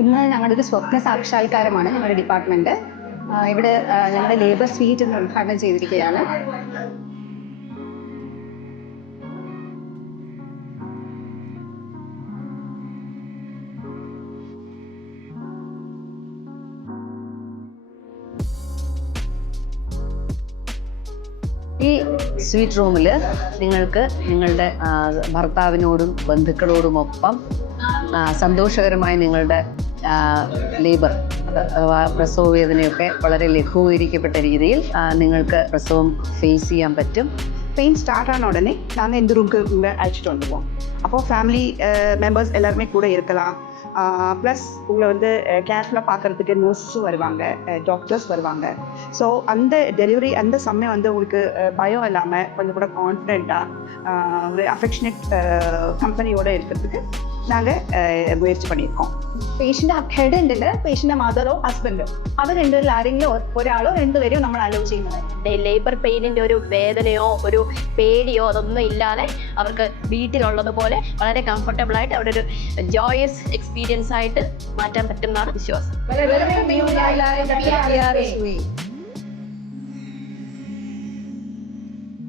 ഇന്ന് ഞങ്ങളുടെ ഒരു സ്വപ്ന സാക്ഷാത്കാരമാണ് ഞങ്ങളുടെ ഡിപ്പാർട്ട്മെന്റ്. ഇവിടെ ഞങ്ങളുടെ ലേബർ സ്വീറ്റ് എന്ന് ഉദ്ഘാടനം ചെയ്തിരിക്കുകയാണ്. ഈ സ്വീറ്റ് റൂമിൽ നിങ്ങൾക്ക് നിങ്ങളുടെ ഭർത്താവിനോടും ബന്ധുക്കളോടുമൊപ്പം സന്തോഷകരമായ നിങ്ങളുടെ ലേബർ പ്രസവ വേദനയൊക്കെ വളരെ ലഘൂകരിക്കപ്പെട്ട രീതിയിൽ ആ, നിങ്ങൾക്ക് പ്രസവം ഫേസ് ചെയ്യാൻ പറ്റും பெயின் ஸ்டார்ட் ஆன உடனே நாங்கள் இந்த ரூமுக்கு உங்களை அழைச்சிட்டு வந்துடுவோம் அப்போது ஃபேமிலி மெம்பர்ஸ் எல்லாருமே கூட இருக்கலாம் ப்ளஸ் உங்களை வந்து கேர்ஃபுல்லாக பார்க்குறதுக்கு நர்ஸும் வருவாங்க டாக்டர்ஸ் வருவாங்க ஸோ அந்த டெலிவரி அந்த சமயம் வந்து உங்களுக்கு அஹ், பயம் இல்லாமல் கொஞ்சம் கூட கான்ஃபிடெண்ட்டாக ஒரு அஃபெக்ஷனேட் கம்பெனியோட இருக்கிறதுக்கு நாங்கள் முயற்சி பண்ணியிருக்கோம் പേഷ്യന്റ് ഹെഡ് ഉണ്ടില് പേഷ്യന്റെ മദറോ ഹസ്ബൻഡോ അവർ രണ്ടുപേരിൽ ആരെങ്കിലും ഒ- ഒരാളോ രണ്ടുപേരെയോ നമ്മൾ അലോ ചെയ്യുന്നത് ലേബർ പെയിനിന്റെ ഒരു വേദനയോ ഒരു പേടിയോ അതൊന്നും ഇല്ലാതെ അവർക്ക് വീട്ടിലുള്ളതുപോലെ വളരെ കംഫർട്ടബിൾ ആയിട്ട് അവിടെ ഒരു ജോയസ് എക്സ്പീരിയൻസ് ആയിട്ട് മാറ്റാൻ പറ്റും എന്നാണ് വിശ്വാസം